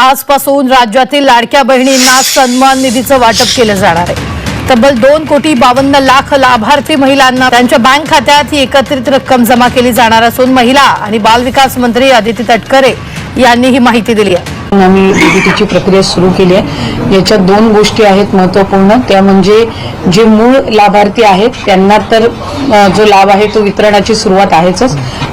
आजपासून राज्यातील लाडक्या बहिणींना सन्मान निधीचं वाटप केलं जाणार आहे। तब्बल 2,52,00,000 लाभार्थी महिलांना त्यांच्या बँक खात्यात ही एकत्रित रक्कम जमा केली जाणार असून महिला आणि बाल विकास मंत्री अदिती तटकरे यांनी ही माहिती दिली आहे। आम्ही डीबीटीची प्रक्रिया सुरू केली आहे। याच्यात दोन गोष्टी आहेत महत्त्वपूर्ण, त्या म्हणजे जे मूळ लाभार्थी आहेत त्यांना तर जो लाभ आहे तो वितरणाची सुरुवात आहेच,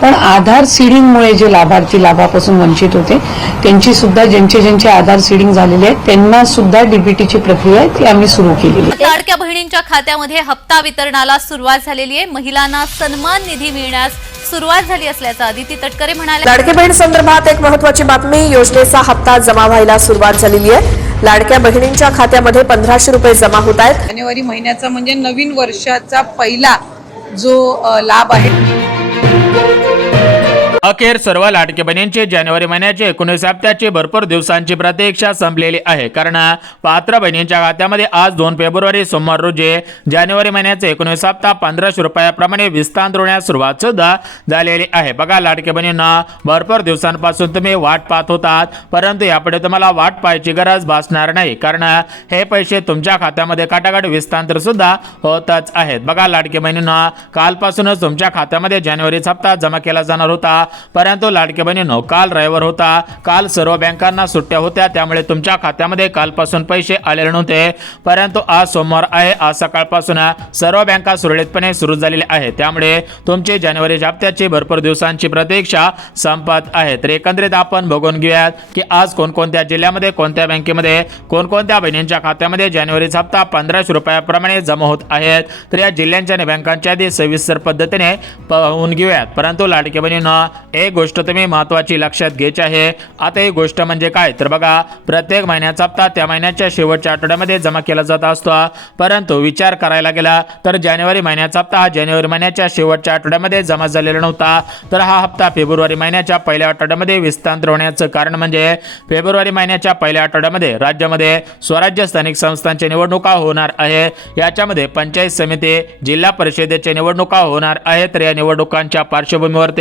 पण आधार सीडिंगमुळे जे लाभार्थी लाभापासून वंचित होते त्यांची सुद्धा ज्यांचे आधार सीडिंग झालेले आहेत त्यांना सुद्धा डीबीटीची प्रक्रिया आहे ती आम्ही सुरू केलेली आहे। लाडक्या बहिणींच्या खात्यामध्ये हप्ता वितरणाला सुरुवात झालेली आहे। महिलांना सन्मान निधी मिळण्यास सुरुवात झाली असल्याचं अदिती तटकरे म्हणाले। लाडकी बहीण संदर्भात एक महत्त्वाची बातमी, योजनेचा हप्ता जमा व्हायला सुरुवात झालेली आहे। लाडक्या बहिणींच्या खात्यामध्ये 1500 रुपये जमा होत आहेत। जानेवारी महिन्याचा म्हणजे नवीन वर्षाचा पहिला जो लाभ आहे। अखेर सर्व लाडके बहिणींचे जानेवारी महिन्याचे 19 हप्त्याची भरपूर दिवसांची प्रतीक्षा संपलेली आहे, कारण पात्र बहिणींच्या खात्यामध्ये आज 2 फेब्रुवारी सोमवार रोजी जानेवारी महिन्याचे 19 हप्ता 1500 रुपयाप्रमाणे विस्तार होण्यास सुरुवात सुद्धा झालेली आहे। बघा, लाडके बहिणींना भरपूर दिवसांपासून तुम्ही वाट पाहत होतात, परंतु यापुढे तुम्हाला वाट पाहायची गरज भासणार नाही, कारण हे पैसे तुमच्या खात्यामध्ये काटाकाट विस्तार सुद्धा होतच आहेत। बघा, लाडके बहिणींना कालपासूनच तुमच्या खात्यामध्ये जानेवारीचा हप्ता जमा केला जाणार होता, परंतु लाडके बहिणींनो काल रविवार होता, काल सर्व बँकांना सुट्ट्या होत्या, त्यामुळे तुमच्या खात्यामध्ये कालपासून पैसे आलेले नव्हते, परंतु आज सोमवार आहे, आज सकाळपासून सर्व बँका सुरळीतपणे सुरू झालेल्या आहेत, त्यामुळे तुमची जानेवारी हप्त्याची भरपूर दिवसांची प्रतीक्षा संपत आहे। तर एकंदरीत आपण बघून घेऊयात की आज कोणकोणत्या जिल्ह्यामध्ये कोणत्या बँकेमध्ये कोणकोणत्या बहिणींच्या खात्यामध्ये जानेवारीचा हप्ता 1500 रुपयाप्रमाणे जमा होत आहेत। तर या जिल्ह्यांच्या आणि बँकांच्या आधी सविस्तर पद्धतीने पाहून घेऊयात, परंतु लाडके बहिणींनो एक गोष्ट तुम्ही महत्त्वाची लक्षात घ्यायची आहे। आता ही गोष्ट म्हणजे काय, तर बघा, प्रत्येक महिन्याचा हप्ता त्या महिन्याच्या शेवटच्या आठवड्यामध्ये जमा केला जात असतो, परंतु विचार करायला गेला तर जानेवारी महिन्याचा हप्ता हा जानेवारी महिन्याच्या शेवटच्या आठवड्यामध्ये जमा झालेला नव्हता, तर हा हप्ता फेब्रुवारी महिन्याच्या पहिल्या आठवड्यामध्ये विस्तार होण्याचं कारण म्हणजे फेब्रुवारी महिन्याच्या पहिल्या आठवड्यामध्ये राज्यामध्ये स्वराज्य स्थानिक संस्थांच्या निवडणुका होणार आहे, याच्यामध्ये पंचायत समिती जिल्हा परिषदेच्या निवडणुका होणार आहेत। तर या निवडणुकांच्या पार्श्वभूमीवर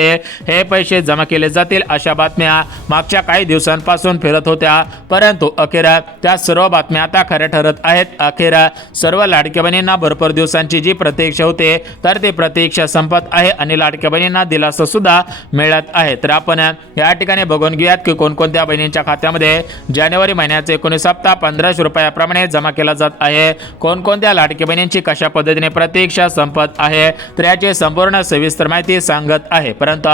हे पैसे जमा केले जातील अशा बातम्या मागच्या काही दिवसांपासून फिरत होत्या, परंतु अखेर त्या सर्व बातम्या आता खऱ्या ठरत आहेत। अखेर सर्व लाडक्या बहिणींना भरपूर दिवसांची जी प्रतीक्षा होते तर ती प्रतीक्षा संपत आहे आणि लाडक्या बहिणींना दिलासा सुद्धा मिळत आहे। तर आपण या ठिकाणी बघून घेऊयात की कोणकोणत्या बहिणींच्या खात्यामध्ये जानेवारी महिन्याचे 19 हप्ता 1500 रुपयाप्रमाणे जमा केला जात आहे, कोणकोणत्या लाडक्या बहिणींची कशा पद्धतीने प्रतीक्षा संपत आहे, तर याची संपूर्ण सविस्तर माहिती सांगत आहे। परंतु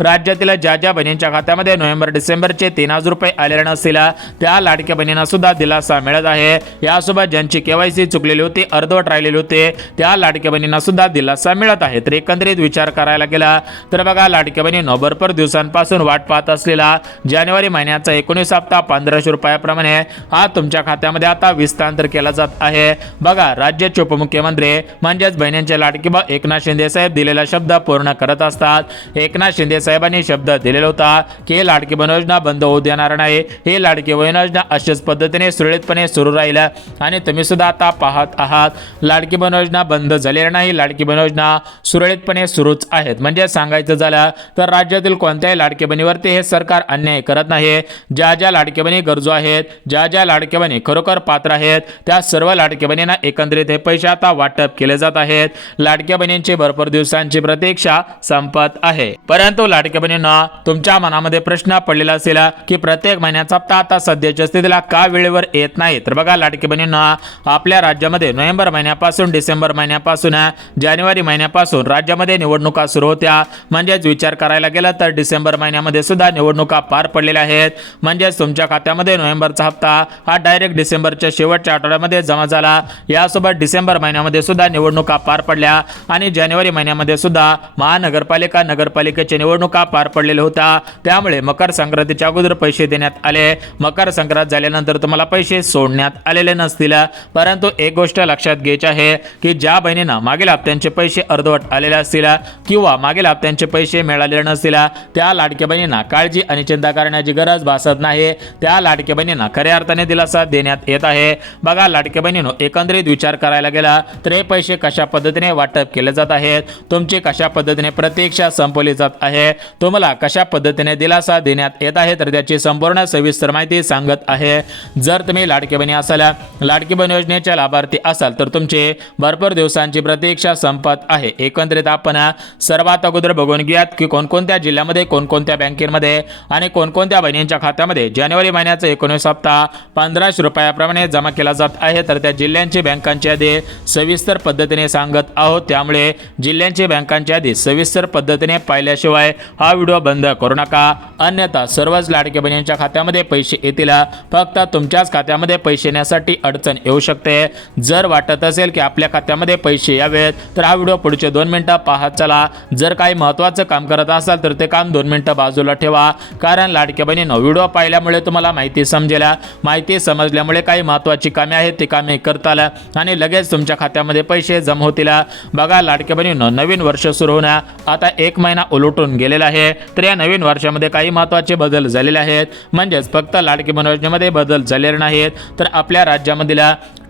राज्यातील ज्या बहिणींच्या खात्यामध्ये नोव्हेंबर डिसेंबरचे 3000 रुपये आलेले नसतील त्या लाडक्या बहिणींना सुद्धा दिलासा मिळत आहे। यासोबत ज्यांची केवायसी चुकलेली होती, अर्धवट राहिलेली होते, त्या लाडक्या बहिणींना सुद्धा दिलासा मिळत आहे। तर एकंदरीत विचार करायला गेला तर बघा, लाडक्या बहिणींनो भरपूर दिवसांपासून वाट पाहत असलेला जानेवारी महिन्याचा 19 हप्ता 1500 रुपयाप्रमाणे हा तुमच्या खात्यामध्ये आता विस्तार केला जात आहे। बघा, राज्याचे उपमुख्यमंत्री म्हणजेच बहिणींचे लाडकी बा एकनाथ शिंदे साहेब दिलेला शब्द पूर्ण करत असतात। एकनाथ शिंदे साहेबांनी शब्द दिलेला होता की लाडकी बहीण योजना बंद होऊ देणार नाही, ही लाडकी बहीण योजना अशाच पद्धतीने सुरळीतपणे सुरू राहील आणि तुम्ही सुद्धा आता पाहत आहात लाडकी बहीण योजना बंद झालेली नाही, लाडकी बहीण योजना सुरळीतपणे सुरूच आहेत। म्हणजे सांगायचं झालं तर राज्यातील कोणत्याही लाडकी बहिणीवरती हे सरकार अन्याय करत नाही। ज्या लाडकी बहिणी गरजू आहेत, ज्या लाडकी बहिणी खरोखर पात्र आहेत, त्या सर्व लाडकी बहिणींना एकंदरीत हे पैसे आता वाटप केले जात आहेत। लाडक्या बहिणींची भरपूर दिवसांची प्रतीक्षा संपत आहे, परंतु लाडक्या बहिणींना तुमच्या मनामध्ये प्रश्न पडलेला असेल की प्रत्येक महिन्याचा हप्ता आता सध्याच्या स्थितीला का वेळेवर येत नाही, तर बघा, लाडक्या बहिणींना आपल्या राज्यामध्ये नोव्हेंबर महिन्यापासून डिसेंबर महिन्यापासून जानेवारी महिन्यापासून राज्यामध्ये निवडणुका सुरू होत्या, म्हणजेच विचार करायला गेला तर डिसेंबर महिन्यामध्ये सुद्धा निवडणुका पार पडलेल्या आहेत। म्हणजेच तुमच्या खात्यामध्ये नोव्हेंबरचा हप्ता हा डायरेक्ट डिसेंबरच्या शेवटच्या आठवड्यामध्ये जमा झाला, यासोबत डिसेंबर महिन्यामध्ये सुद्धा निवडणुका पार पडल्या आणि जानेवारी महिन्यामध्ये सुद्धा महानगरपालिका नगरपालिकेच्या निवडणुका पार पडलेल्या होत्या, त्यामुळे मकर संक्रांतीच्या अगोदर पैसे देण्यात आले। मकर संक्रांत झाल्यानंतर तुम्हाला पैसे सोडण्यात आलेले नसतील, परंतु एक गोष्ट लक्षात घ्यायची आहे की ज्या बहिणींना मागील हप्त्यांचे पैसे अर्धवट आलेले असतील किंवा मागील हप्त्यांचे पैसे मिळालेले नसतील त्या लाडक्या बहिणींना काळजी आणि चिंता करण्याची गरज भासत नाही, त्या लाडक्या बहिणींना खऱ्या अर्थाने दिलासा देण्यात येत आहे। बघा, लाडक्या बहिणींनो एकंदरीत विचार करायला गेला तर हे पैसे कशा पद्धतीने वाटप केले जात आहेत, तुमची कशा पद्धतीने प्रतीक्षा संपवली जात आहे, तुम्हाला कशा पद्धतीने दिलासा देण्यात येत आहे तर त्याची संपूर्ण सविस्तर माहिती सांगत आहे। जर तुम्ही लाडकी बहिणी असाल, लाडकी बहीण योजनेच्या लाभार्थी असाल तर तुमचे भरपूर दिवसांची प्रतीक्षा संपत आहे। एकंदरीत आपण सर्वात अगोदर बघून घेऊयात की कोणकोणत्या जिल्ह्यामध्ये, कोणकोणत्या बँकेमध्ये आणि कोणकोणत्या बहिणींच्या खात्यामध्ये जानेवारी महिन्याचा 19 हप्ता 1500 रुपयाप्रमाणे जमा केला जात आहे। तर त्या जिल्ह्यांची बँकांची यादी सविस्तर पद्धतीने सांगत आहोत, त्यामुळे जिल्ह्यांची बँकांची यादी सविस्तर पद्धतीने पाहिल्याशिवाय हा व्हिडिओ बंद करू नका, अन्यथा सर्वच लाडकी बहिणींच्या खात्यामध्ये पैसे येतील, फक्त तुमच्याच खात्यामध्ये पैसे येण्यासाठी अडचण येऊ शकते। जर वाटत असेल की आपल्या खात्यामध्ये पैसे यावेत तर हा व्हिडिओ पुढचे 2 मिनिटं पाहत चला। जर काही महत्त्वाचं काम करत असाल तर ते काम 2 मिनिटं बाजूला ठेवा, कारण लाडक्या बहिणींनो व्हिडिओ पाहिल्यामुळे तुम्हाला माहिती समजेल, माहिती समजल्यामुळे काही महत्त्वाची कामे आहेत ती कामे करताल आणि लगेच तुमच्या खात्यामध्ये पैसे जमा होतील। बघा लाडक्या बहिणींनो, नवीन वर्ष सुरू होण्या आता 1 महिना उलटून गेलेला आहे, तर या नवीन वर्षामध्ये काही महत्त्वाचे बदल झालेले आहेत। म्हणजेच फक्त लाडकी बहीण योजनेमध्ये बदल झालेले नाहीत, तर आपल्या राज्यामधील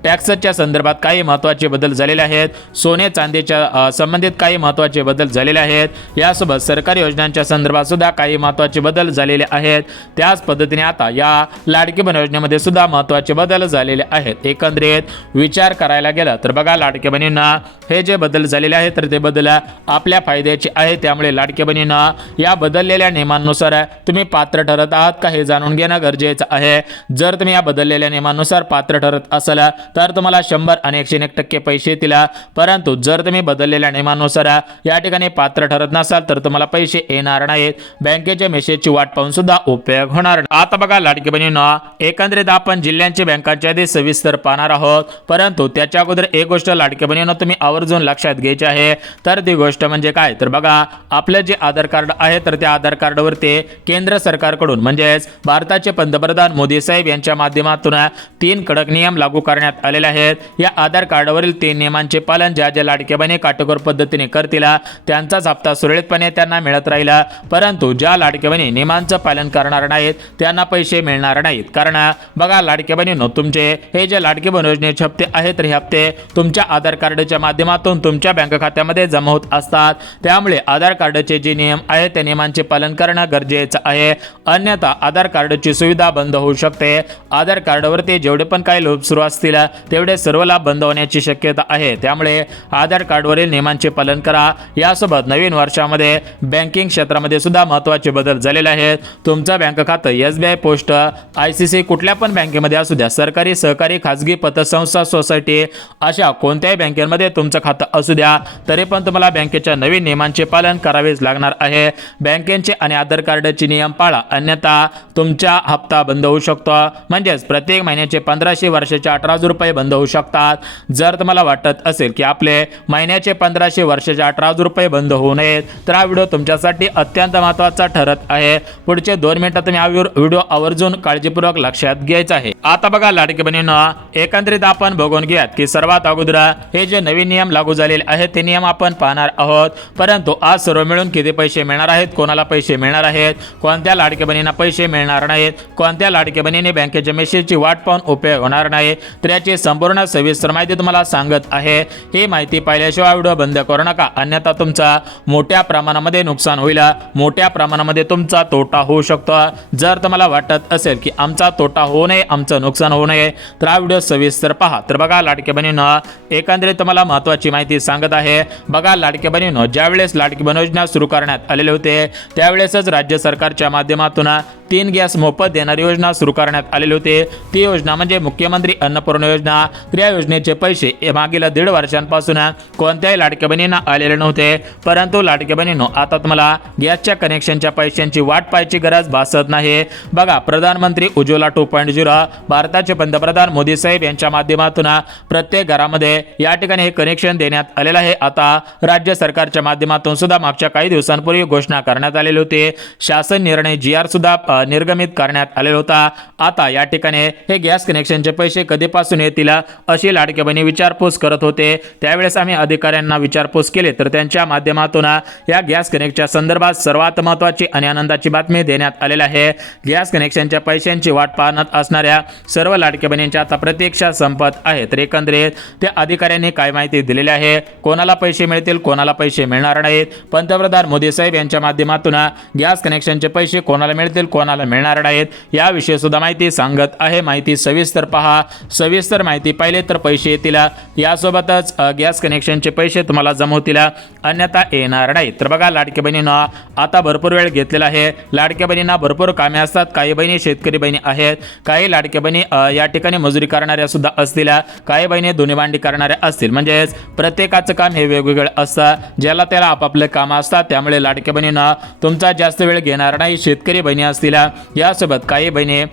टॅक्सच्या संदर्भात काही महत्त्वाचे बदल झालेले आहेत, सोने चांदीच्या संबंधित काही महत्त्वाचे बदल झालेले आहेत, यासोबत सरकारी योजनांच्या संदर्भात सुद्धा काही महत्त्वाचे बदल झालेले आहेत। त्याच पद्धतीने आता या लाडकी बहीण योजनेमध्ये सुद्धा महत्त्वाचे बदल झालेले आहेत। एकंदरीत विचार करायला गेला तर बघा लाडकी बहिणींना हे जे बदल झालेले आहेत तर ते बदल आपल्या फायद्याचे आहे, त्यामुळे लाडकी बहिणींना या बदललेल्या नियमांनुसार तुम्ही पात्र ठरत आहात का हे जाणून घेणं गरजेचं आहे। जर तुम्ही या बदललेल्या नियमांनुसार पात्र ठरत असाल तर तुम्हाला 100 आणि 101% पैसे येतील, परंतु जर तुम्ही बदललेल्या नियमांनुसार या ठिकाणी पात्र ठरत नसाल तर तुम्हाला पैसे येणार नाहीत, बँकेच्या मेसेजची वाट पाहून सुद्धा उपयोग होणार नाही। आता बघा लाडकी बहिणींनो, एकंदरीत आपण जिल्ह्यांची बँकांची यादी सविस्तर पाहणार आहोत, परंतु त्याच्या अगोदर एक गोष्ट लाडकी बहिणींनो तुम्ही आवर्जून लक्षात घ्यायची आहे, तर ती गोष्ट म्हणजे काय तर बघा आपलं जे आधार कार्ड आहे तर त्या आधार कार्डवरती केंद्र सरकारकडून म्हणजेच भारताचे पंतप्रधान मोदी साहेब यांच्या माध्यमातून 3 कडक नियम लागू करण्यात आलेले आहेत। या आधार कार्डवरील 3 नियमांचे पालन ज्या लाडक्या बहिणी काटेकोर पद्धतीने करतील त्यांचाच हप्ता सुरळीतपणे त्यांना मिळत राहील, परंतु ज्या लाडक्या बहिणी नियमांचं पालन करणार नाहीत त्यांना पैसे मिळणार नाहीत। कारण बघा लाडक्या बहिणींनो, तुमचे हे जे लाडकी बहीण योजनेचे हप्ते आहेत तर हे हप्ते तुमच्या आधार कार्डच्या माध्यमातून तुमच्या बँक खात्यामध्ये जमा होत असतात, त्यामुळे आधार कार्डचे जे नियम आहेत त्या नियमांचे पालन करणं गरजेचं आहे, अन्यथा आधार कार्डची सुविधा बंद होऊ शकते। आधार कार्डवरती जेवढे पण काही लोभ सुरू असतील तेवढे सर्व लाभ बंद होण्याची शक्यता आहे, त्यामुळे आधार कार्डवरील नियमांचे पालन करा। यासोबत नवीन वर्षामध्ये बँकिंग क्षेत्रामध्ये सुद्धा महत्त्वाचे बदल झालेले आहेत। तुमचं बँक खातं SBI, पोस्ट, ICC कुठल्या पण बँकेमध्ये असू द्या, सरकारी, सहकारी, खाजगी, पतसंस्था, सोसायटी अशा कोणत्याही बँकेमध्ये तुमचं खातं असू द्या, तरी पण तुम्हाला बँकेच्या नवीन नियमांचे पालन करावेच लागणार आहे। बँकेचे आणि आधार कार्डचे नियम पाळा, अन्यथा तुमचा हप्ता बंद होऊ शकतो, म्हणजेच प्रत्येक महिन्याचे 1500 वर्षाचे 18,000 रुपये बंद होऊ शकतात। जर तुम्हाला वाटत असेल की आपले महिन्याचे 1500 वर्षाचे 18,000 रुपये बंद होऊ नयेत तर हा व्हिडिओ तुमच्यासाठी अत्यंत महत्त्वाचा ठरत आहे। पुढचे 2 मिनिटं तुम्ही हा व्हिडिओ आवर्जून काळजीपूर्वक लक्षात घ्यायचा आहे। आता बघा लाडकी बहिणींनो, एकंदरीत आपण बघून घ्यात की सर्वात अगोदर हे जे नवीन नियम लागू झालेले आहेत ते नियम आपण पाहणार आहोत, परंतु आज सर्व मिळून किती पैसे मिळणार आहेत, कोणाला पैसे मिळणार आहेत, कोणत्या लाडक्या बहिणींना पैसे मिळणार नाहीत, कोणत्या लाडक्या बहिणीने बँकेच्या मेसेजची वाट पाहून उपयोग होणार नाही, तर याची संपूर्ण सविस्तर माहिती तुम्हाला सांगत आहे। ही माहिती पाहिल्याशिवाय व्हिडिओ बंद करू नका, अन्यथा तुमचा मोठ्या प्रमाणामध्ये नुकसान होईल, मोठ्या प्रमाणामध्ये तुमचा तोटा होऊ शकतो। जर तुम्हाला वाटत असेल की आमचा तोटा होऊ नये, आमचं नुकसान होऊ नये तर हा व्हिडिओ सविस्तर पहा। तर बघा लाडक्या बहिणींनो, एकंदरीत तुम्हाला महत्त्वाची माहिती सांगत आहे। बघा लाडक्या बहिणींनो, ज्यावेळेस लाडकी बहीण योजना सुरू करण्यात आलेले होते त्यावेळेसच राज्य सरकारच्या माध्यमातून 3 गॅस मोफत देणारी योजना सुरू करण्यात आलेली होती। ती योजना म्हणजे मुख्यमंत्री अन्नपूर्णा योजना। तर या योजनेचे पैसे मागील 1.5 वर्षांपासून कोणत्याही लाडक्या बहिणींना आलेले नव्हते, परंतु लाडक्या बहिणींनो आता तुम्हाला गॅसच्या कनेक्शनच्या पैशांची वाट पाहायची गरज भासत नाही। बघा प्रधानमंत्री उज्ज्वला 2.0 भारताचे पंतप्रधान मोदी साहेब यांच्या माध्यमातून प्रत्येक घरामध्ये या ठिकाणी हे कनेक्शन देण्यात आलेलं आहे। आता राज्य सरकारच्या माध्यमातून सुद्धा मागच्या काही दिवसांपूर्वी घोषणा करण्यात आलेली होती, शासन निर्णय GR सुद्धा निर्गमित करण्यात आलेला होता. आता या ठिकाणी हे गॅस कनेक्शनचे पैसे कधीपासून येतील अशी लाडक्या बहिणी विचारपूस करत होते. त्यावेळेस आम्ही अधिकाऱ्यांना विचारपूस केली तर त्यांच्या माध्यमातून या गॅस कनेक्शनच्या संदर्भात सर्वात महत्त्वाची आणि आनंदाची बातमी देण्यात आलेली आहे. गॅस कनेक्शनच्या पैशांची वाट पाहत असणाऱ्या सर्व लाडक्या बहिणींच्या आता प्रतीक्षा संपत आहे. तर एकंदरीत त्या अधिकाऱ्यांनी काय माहिती दिलेली आहे, कोणाला पैसे मिळतील, कोणाला पैसे मिळणार नाहीत, पंतप्रधान मोदी साहेब यांच्या माध्यमातून गॅस कनेक्शनचे पैसे कोणाला मिळतील, कोणाला मिळणार नाहीत याविषयी सुद्धा माहिती सांगत आहे. माहिती सविस्तर पहा. सविस्तर माहिती पाहिली तर पैसे येतील, यासोबतच गॅस कनेक्शनचे पैसे तुम्हाला जमा होतील, अन्यथा येणार नाही. तर बघा लाडक्या बहिणींना आता भरपूर वेळ घेतलेला आहे. लाडक्या बहिणींना भरपूर कामे असतात. काही बहिणी शेतकरी बहिणी आहेत, काही लाडक्या बहिणी या ठिकाणी मजुरी करणाऱ्या सुद्धा असतील, काही बहिणी धुणीभांडी करणाऱ्या असतील. म्हणजेच प्रत्येकाचं काम हे वेगवेगळं असतं, ज्याला त्याला आपापले काम असतात. त्यामुळे लाडक्या बहिणींना तुमचा जास्त वेळ घेणार नाही. शेतकरी बहिणी असतील, यासोबत काही बहिणी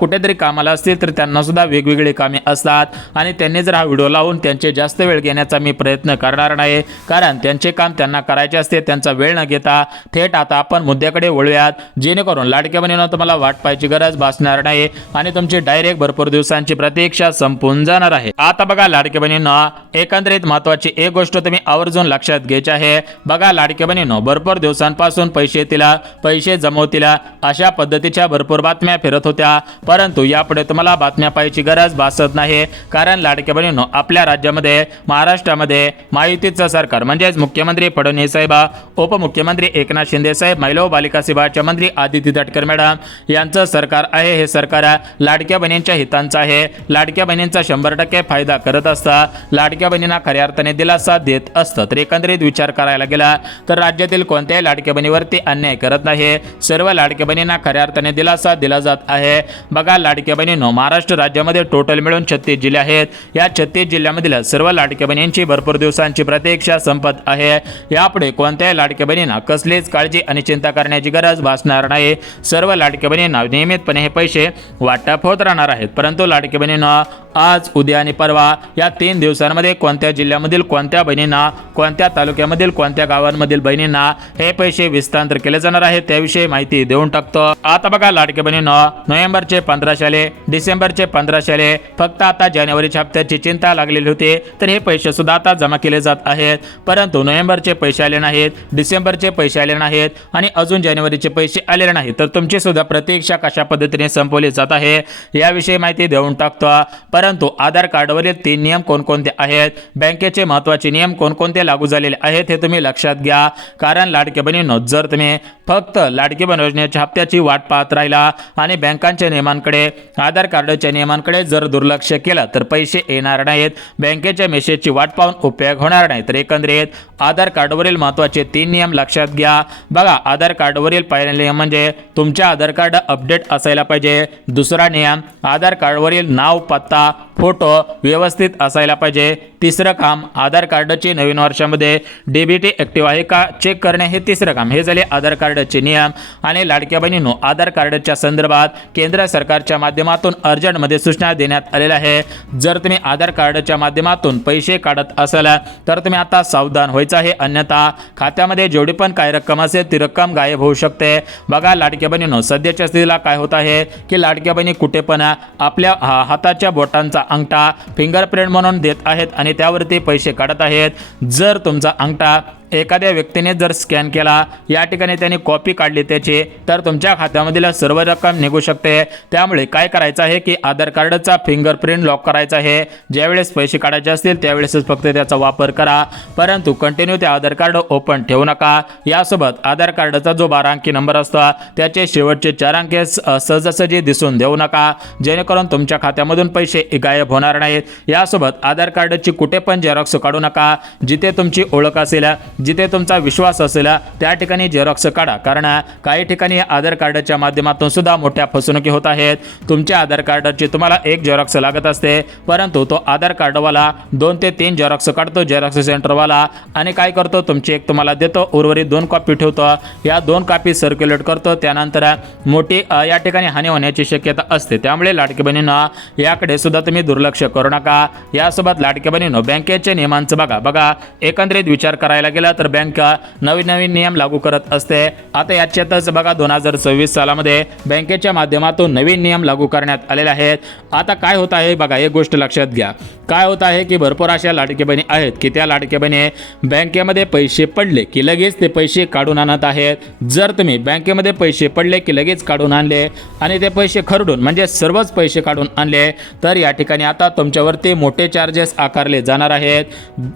कुठेतरी कामाला असतील तर त्यांना सुद्धा वेगवेगळी कामे असतात आणि त्यांनी जर हा व्हिडिओ लावून त्यांचे जास्त वेळ घेण्याचा मी प्रयत्न करणार नाही, कारण त्यांचे काम त्यांना करायचे असते. त्यांचा वेळ न घेता थेट आता आपण मुद्द्याकडे वळूयात, जेणेकरून लाडक्या बहिणींना तुम्हाला वाट पाहायची गरज भासणार नाही आणि तुमची डायरेक्ट भरपूर दिवसांची प्रतीक्षा संपून जाणार आहे. आता बघा लाडक्या बहिणींना एकंदरीत महत्त्वाची एक गोष्ट तुम्ही आवर्जून लक्षात घ्यायची आहे. बघा लाडक्या बहिणींनो, भरपूर दिवसांपासून पैसे येतील, पैसे जमवतील अशा पद्धतीच्या भरपूर बातम्या फिरत होत्या, परंतु यापुढे तुम्हाला बातम्या पाहायची गरज भासत नाही. कारण लाडक्या बहिणींनो, आपल्या राज्यामध्ये महाराष्ट्रामध्ये महायुतीचं सरकार म्हणजेच मुख्यमंत्री फडणवीस साहेब, उपमुख्यमंत्री एकनाथ शिंदे साहेब, महिला व बालिका सेवाच्या मंत्री आदिती तटकरे मॅडम यांचं सरकार आहे. हे सरकार लाडक्या बहिणींच्या हितांचं आहे. लाडक्या बहिणींचा 100% फायदा करत असतं. लाडक्या बहिणींना खऱ्या अर्थाने दिलासा देत असतं. तर एकंदरीत विचार करायला गेला तर राज्यातील कोणत्याही लाडक्या बहिणीवरती अन्याय करत नाही. सर्व लाडक्या बहिणींना खऱ्या अर्थाने दिलासा दिला जात आहे. बघा लाडक्या बहिणींनो, महाराष्ट्र राज्यामध्ये टोटल मिळून 36 जिल्हे आहेत. या 36 जिल्ह्यामधील सर्व लाडक्या बहिणींची भरपूर दिवसांची प्रतीक्षा संपत आहे. यापुढे कोणत्याही लाडक्या बहिणींना कसलीच काळजी आणि चिंता करण्याची गरज भासणार नाही. सर्व लाडक्या बहिणींना नियमितपणे हे पैसे वाटप होत राहणार आहेत. परंतु लाडक्या बहिणींना आज, उद्या आणि परवा या 3 दिवसांमध्ये कोणत्या जिल्ह्यामधील कोणत्या बहिणींना, कोणत्या तालुक्यामधील कोणत्या गावांमधील बहिणींना हे पैसे विस्तांतर केले जाणार आहेत त्याविषयी माहिती देऊन टाकतो. आता बघा लाडक्या बहिणींनो, नोव्हेंबरचे 1500 आले, डिसेंबरचे 1500 आले. फक्त आता जानेवारीच्या हप्त्याची चिंता लागलेली होती, तर हे पैसे सुद्धा आता जमा केले जात आहेत. परंतु नोव्हेंबरचे पैसे आले नाहीत, डिसेंबरचे पैसे आले नाहीत आणि अजून जानेवारीचे पैसे आलेले नाहीत. तर तुमची सुद्धा प्रतीक्षा कशा पद्धतीने संपवली जात आहे याविषयी माहिती देऊन टाकतो. परंतु आधार कार्डवरील 3 नियम कोणकोणते आहेत, बँकेचे महत्त्वाचे नियम कोणकोणते लागू झालेले आहेत हे तुम्ही लक्षात घ्या. कारण लाडक्या बहिणींनो, जर तुम्ही फक्त लाडकी बहीण योजनेच्या हप्त्याची वाट पाहत राहिला आणि बँकांच्या नियमांकडे, आधार कार्डच्या नियमांकडे जर दुर्लक्ष केलं तर पैसे येणार नाहीत. बँकेच्या मेसेजची वाट पाहून उपयोग होणार नाही. तर एकंदरीत आधार कार्डवरील महत्त्वाचे 3 नियम लक्षात घ्या. बघा, आधार कार्डवरील पहिला नियम म्हणजे तुमच्या आधार कार्ड अपडेट असायला पाहिजे. दुसरा नियम, आधार कार्डवरील नाव, पत्ता, फोटो व्यवस्थित असायला पाहिजे. तिसरं काम, आधार कार्डची नवीन वर्षामध्ये डीबीटी ऍक्टिव्ह आहे का चेक करणे, हे तिसरं काम. हे झाले आधार कार्डचे नियम. आणि लाडक्या बहिणींनो, आधार कार्डच्या संदर्भात केंद्र सरकारच्या माध्यमातून अर्जंटमध्ये सूचना देण्यात आलेल्या आहे. जर तुम्ही आधार कार्डच्या माध्यमातून पैसे काढत असाल तर तुम्ही आता सावधान व्हायचं आहे, अन्यथा खात्यामध्ये जेवढी पण काय रक्कम असेल ती रक्कम गायब होऊ शकते. बघा लाडक्या बहिणींनो, सध्याच्या स्थितीला काय होत आहे की लाडक्या बहिणी कुठे पण आपल्या हाताच्या बोटांचा अंगठा फिंगरप्रिंट म्हणून देत आहेत आणि त्यावरती पैसे काढत आहेत. जर तुमचा अंगठा एखाद्या व्यक्तीने जर स्कॅन केला, या ठिकाणी त्यांनी कॉपी काढली त्याची, तर तुमच्या खात्यामधील सर्व रक्कम निघू शकते. त्यामुळे काय करायचं आहे की आधार कार्डचा फिंगरप्रिंट लॉक करायचा आहे. ज्यावेळेस पैसे काढायचे असतील त्यावेळेसच फक्त त्याचा वापर करा, परंतु कंटिन्यू ते आधार कार्ड ओपन ठेवू नका. यासोबत आधार कार्डचा जो 12 अंकी नंबर असतो त्याचे शेवटचे 4 अंक सहजासहजी दिसून देऊ नका, जेणेकरून तुमच्या खात्यामधून पैसे गायब होणार नाहीत. यासोबत आधार कार्डची कुठे पण झेरॉक्स काढू नका. जिथे तुमची ओळख असेल, जिथे तुमचा विश्वास असेल त्या ठिकाणी झेरॉक्स काढा. कारण काही ठिकाणी आधार कार्डच्या माध्यमातून सुद्धा मोठ्या फसवणुकी होत आहेत. तुमच्या आधार कार्डची तुम्हाला एक झेरॉक्स लागत असते, परंतु तो आधार कार्डवाला 2 ते 3 झेरॉक्स काढतो झेरॉक्स सेंटरवाला, आणि काय करतो, तुमची एक तुम्हाला देतो, उर्वरित 2 कॉपी ठेवतो. या 2 कॉपी सर्क्युलेट करतो. त्यानंतर मोठी या ठिकाणी हानी होण्याची शक्यता असते. त्यामुळे लाडक्या बहिणींना याकडे सुद्धा तुम्ही दुर्लक्ष करू नका. यासोबत लाडक्या बहिणींनो, बँकेच्या नियमांचं बघा एकंदरीत विचार करायला गेला गेला तर बँक नवीन नवीन नियम लागू करत असते. आता याच्यातच बघा 2026 सालामध्ये बँकेच्या माध्यमातून नवीन नियम लागू करण्यात आलेले आहेत. आता काय होत आहे बघा, एक गोष्ट लक्षात घ्या. काय होत आहे की भरपूर अशा लाडके बहिणी आहेत की त्या लाडके बहिणी बँकेमध्ये पैसे पडले की लगेच ते पैसे काढून आणत आहेत. जर तुम्ही बँकेमध्ये पैसे पडले की लगेच काढून आणले आणि ते पैसे खरडून म्हणजे सर्वच पैसे काढून आणले तर या ठिकाणी आता तुमच्यावरती मोठे चार्जेस आकारले जाणार आहेत.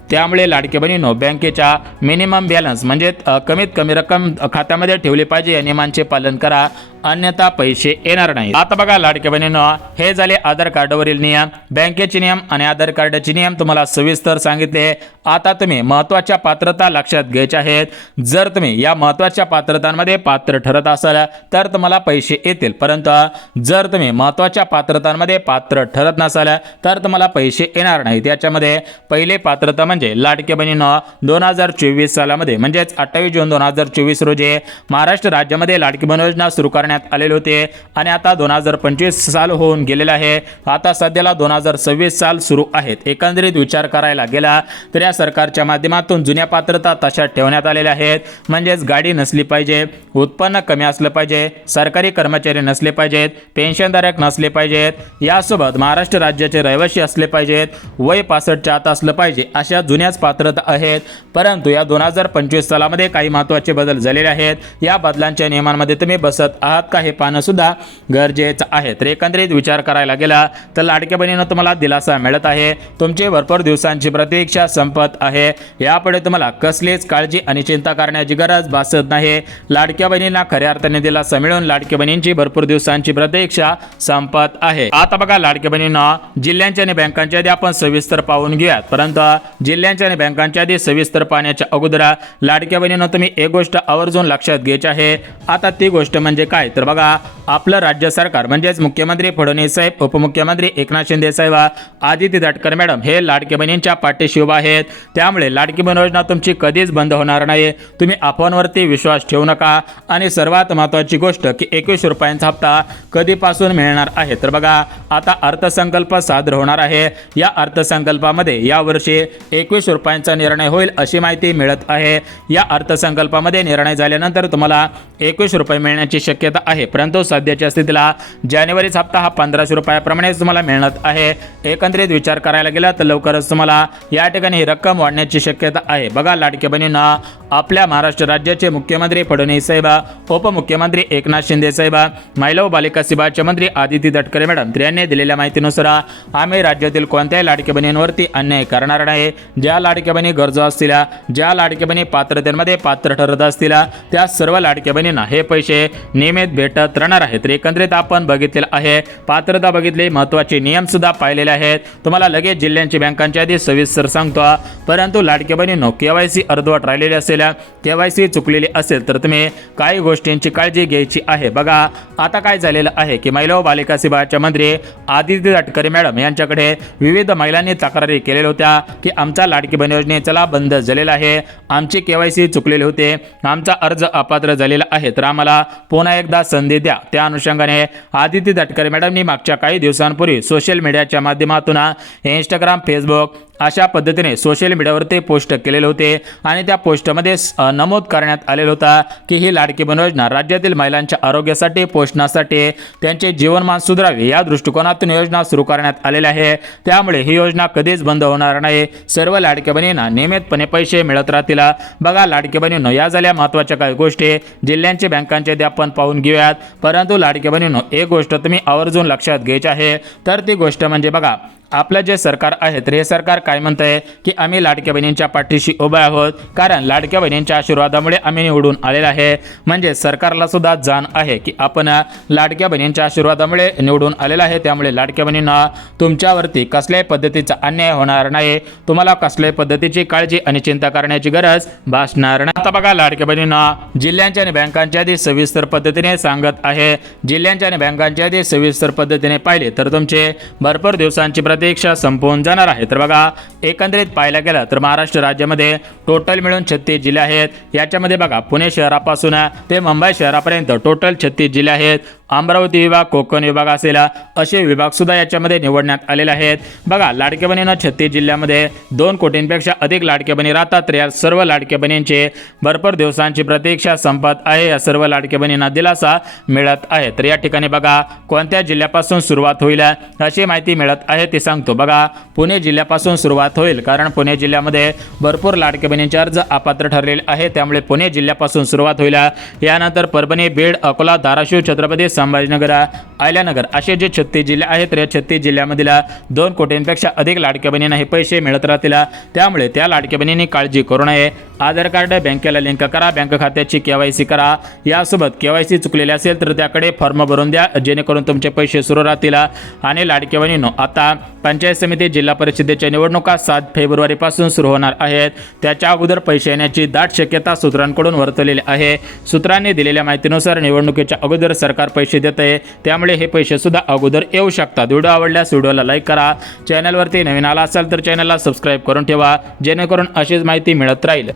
त्यामुळे लाडके बहिणींनो, बँकेच्या मिनिमम बॅलन्स म्हणजे कमीत कमी रक्कम खात्यामध्ये ठेवली पाहिजे या नियमांचे पालन करा, अन्यथा पैसे येणार नाही. आता बघा लाडके बहिणींनो, हे झाले आधार कार्डावरील नियम, बँकेचे नियम आणि आधार कार्डाचे नियम तुम्हाला सविस्तर सांगितले. आता तुम्ही महत्त्वाच्या पात्रता लक्षात घ्यायच्या आहेत. जर तुम्ही या महत्त्वाच्या पात्रतांमध्ये पात्र ठरत असाल तर तुम्हाला पैसे येतील, परंतु जर तुम्ही महत्त्वाच्या पात्रतांमध्ये पात्र ठरत नसाल तर तुम्हाला पैसे येणार नाहीत. याच्यामध्ये पहिले पात्रता म्हणजे लाडके बहिणींनो, 2024 सालामध्ये म्हणजेच 28 जून 2024 रोजी महाराष्ट्र राज्यामध्ये लाडकी बहीण योजना सुरू करण्यात आलेले होते आणि आता 2025 साल होऊन गेलेला आहे. आता सध्याला 2026 साल सुरू आहेत. एकंदरीत विचार करायला गेला तर या सरकारच्या माध्यमातून जुन्या पात्रता तशा ठेवण्यात आलेल्या आहेत. म्हणजेच गाडी नसली पाहिजे, उत्पन्न कमी असलं पाहिजे, सरकारी कर्मचारी नसले पाहिजेत, पेन्शनधारक नसले पाहिजेत, यासोबत महाराष्ट्र राज्याचे रहिवासी असले पाहिजेत, वय 65च्या आत असलं पाहिजे, अशा जुन्याच पात्रता आहेत. परंतु या 2025 सालामध्ये काही महत्त्वाचे बदल झालेले आहेत. या बदलांच्या नियमांमध्ये तुम्ही बसत आहात का हे पाहणं सुद्धा गरजेचं आहे. तर एकंदरीत विचार करायला गेला तर लाडक्या बहिणींनो तुम्हाला दिलासा मिळत आहे. तुमची भरपूर दिवसांची प्रतीक्षा संपत आहे. यापुढे तुम्हाला कसलीच काळजी आणि चिंता करण्याची गरज भासत नाही. लाडक्या बहिणींना खऱ्या अर्थाने दिलासा मिळून लाडक्या बहिणींची भरपूर दिवसांची प्रतीक्षा संपत आहे. आता बघा लाडक्या बहिणींना, जिल्ह्यांच्या आणि बँकांच्या आधी आपण सविस्तर पाहून घेऊयात. परंतु जिल्ह्यांच्या आणि बँकांच्या आधी सविस्तर पाहण्याच्या अगोदर लाडक्या बहिणींनो तुम्ही एक गोष्ट आवर्जून लक्षात घ्यायची आहे. आता ती गोष्ट म्हणजे काय तर बघा, आपलं राज्य सरकार म्हणजेच मुख्यमंत्री फडणवीस साहेब, उपमुख्यमंत्री एकनाथ शिंदे साहेब, आदिती तटकरे मॅडम हे लाडक्या बहिणींच्या पाठीशी उभा आहेत. त्यामुळे लाडकी बहीण योजना तुमची कधीच बंद होणार नाही. तुम्ही आपणवरती विश्वास ठेवू नका. आणि सर्वात महत्त्वाची गोष्ट की 21 रुपयांचा हप्ता कधीपासून मिळणार आहे तर बघा, आता अर्थसंकल्प सादर होणार आहे. या अर्थसंकल्पामध्ये यावर्षी 21 रुपयांचा निर्णय होईल अशी माहिती मिळत आहे. या अर्थसंकल्पामध्ये निर्णय झाल्यानंतर तुम्हाला 21 रुपये मिळण्याची शक्यता आहे. परंतु सध्याच्या स्थितीला जानेवारीचा हप्ता हा 1500 रुपयाप्रमाणेच तुम्हाला मिळत आहे. एकंदरीत विचार करायला गेला तर लवकरच तुम्हाला या ठिकाणी ही रक्कम वाढण्याची शक्यता आहे. बघा लाडक्या बहिणींना, आपल्या महाराष्ट्र राज्याचे मुख्यमंत्री फडणवीस साहेब, उपमुख्यमंत्री एकनाथ शिंदे साहेब, महिला व बालिका विभागाचे मंत्री आदिती तटकरे मॅडम यांनी दिलेल्या माहितीनुसार आम्ही राज्यातील कोणत्याही लाडक्या बहिणींवरती अन्याय करणार नाही. ज्या लाडक्या बहिणी गरजू असतील, ज्या लाडक्या बहिणी पात्रतेमध्ये पात्र ठरत असतील त्या सर्व लाडक्या बहिणींना हे पैसे नियमित भेटत राहणार आहेत. तर एकंदरीत आपण बघितलेलं आहे, पात्रता बघितली, महत्त्वाचे नियम सुद्धा पाहिलेले आहेत. तुम्हाला लगेच जिल्ह्यांची बँकांच्या आधी सविस्तर सांगतो. परंतु लाडक्या बहिणींनो, केवायसी अर्धवट राहिलेली असेल, केवायसी चुकलेली असेल तर तुम्ही काही गोष्टींची काळजी घ्यायची आहे. बघा आता काय झालेलं आहे की महिला व बालिका विभागाच्या मंत्री आदिती तटकरे मॅडम यांच्याकडे विविध महिलांनी तक्रारी केलेल्या होत्या की आमचा लाडकी बहीण योजनेचा बंद झालेला आहे, आमची केवायसी चुकलेली होते, आमचा अर्ज अपात्र झालेला आहे, तर आम्हाला पुन्हा एकदा संधी द्या. त्या अनुषंगाने आदिती तटकरे मॅडमनी मागच्या काही दिवसांपूर्वी सोशल मीडियाच्या माध्यमातून इंस्टाग्राम, फेसबुक अशा पद्धतीने सोशल मीडियावरती पोस्ट केलेले होते आणि त्या पोस्टमध्ये नमूद करण्यात आलेलं होतं की ही लाडकी बहीण योजना राज्यातील महिलांच्या आरोग्यासाठी, पोषणासाठी, त्यांचे जीवनमान सुधारावे या दृष्टिकोनातून योजना सुरू करण्यात आलेल्या आहे. त्यामुळे ही योजना कधीच बंद होणार नाही. सर्व लाडक्या बहिणींना नियमितपणे पैसे मिळत राहतील. बघा लाडक्या बहिणींनो, या झाल्या महत्त्वाच्या काही गोष्टी जिल्ह्यांचे बँकांचे ते आपण पाहून घेऊयात. परंतु लाडक्या बहिणींनो, एक गोष्ट तुम्ही आवर्जून लक्षात घ्यायची आहे. तर ती गोष्ट म्हणजे बघा, आपलं जे सरकार आहे तर हे सरकार काय म्हणतंय की आम्ही लाडक्या बहिणींच्या पाठीशी उभे आहोत, कारण लाडक्या बहिणींच्या आशीर्वादामुळे आम्ही निवडून आलेला आहे. म्हणजे सरकारला सुद्धा जाण आहे की आपण लाडक्या बहिणींच्या आशीर्वादामुळे निवडून आलेला आहे. त्यामुळे लाडक्या बहिणींना तुमच्यावरती कसल्याही पद्धतीचा अन्याय होणार नाही. तुम्हाला कसल्याही पद्धतीची काळजी आणि चिंता करण्याची गरज भासणार नाही. आता बघा लाडक्या बहिणींना, जिल्ह्यांच्या आणि बँकांच्या आधी सविस्तर पद्धतीने सांगत आहे. जिल्ह्यांच्या आणि बँकांच्या आधी सविस्तर पद्धतीने पाहिले तर तुमचे भरपूर दिवसांची प्रतीक्षा संपवून जाणार आहे. तर बघा एकंदरीत पाहायला गेलं तर महाराष्ट्र राज्यामध्ये टोटल मिळून 36 जिल्हे आहेत. याच्यामध्ये बघा पुणे शहरापासून ते मुंबई शहरापर्यंत टोटल 36 जिल्हे आहेत. अमरावती विभाग, कोकण विभाग असेल असे विभाग सुद्धा याच्यामध्ये निवडण्यात आलेले आहेत. बघा, लाडक्या बहिणींना 36 जिल्ह्यामध्ये 2 कोटींपेक्षा अधिक लाडक्या बहिणी राहतात. तर या सर्व लाडक्या बहिणींचे भरपूर दिवसांची प्रतीक्षा संपत आहे. या सर्व लाडक्या बहिणींना दिलासा मिळत आहे. तर या ठिकाणी बघा, कोणत्या जिल्ह्यापासून सुरुवात होईल अशी माहिती मिळत आहे ती सांगतो. बघा, पुणे जिल्ह्यापासून सुरुवात होईल, कारण पुणे जिल्ह्यामध्ये भरपूर लाडक्या बहिणींचे अर्ज अपात्र ठरलेले आहे. त्यामुळे पुणे जिल्ह्यापासून सुरुवात होईल. यानंतर परभणी, बीड, अकोला, धाराशिव, छत्रपती संभाजीनगर, अहिल्यानगर असे जे 36 जिल्हे आहेत, तर या 36 जिल्ह्यामधील 2 कोटींपेक्षा अधिक लाडक्या बहिणींना हे पैसे मिळत राहतील. त्यामुळे त्या लाडक्या बहिणींनी काळजी करू नये. आधार कार्ड बँकेला लिंक करा, बँक खात्याची KYC करा. यासोबत KYC चुकलेली असेल तर त्याकडे फॉर्म भरून द्या, जेणेकरून तुमचे पैसे सुरू राहतील. आणि लाडक्या बहिणींनो, आता पंचायत समिती, जिल्हा परिषदेच्या निवडणुका 7 फेब्रुवारीपासून सुरू होणार आहेत. त्याच्या अगोदर पैसे येण्याची दाट शक्यता सूत्रांकडून वर्तवलेली आहे. सूत्रांनी दिलेल्या माहितीनुसार निवडणुकीच्या अगोदर सरकार पैसे देत आहे, त्यामुळे हे पैसे सुद्धा अगोदर येऊ शकतात. व्हिडिओ आवडल्यास व्हिडिओला लाईक करा. चॅनलवरती नवीन आला असाल तर चॅनलला सबस्क्राईब करून ठेवा, जेणेकरून अशीच माहिती मिळत राहील.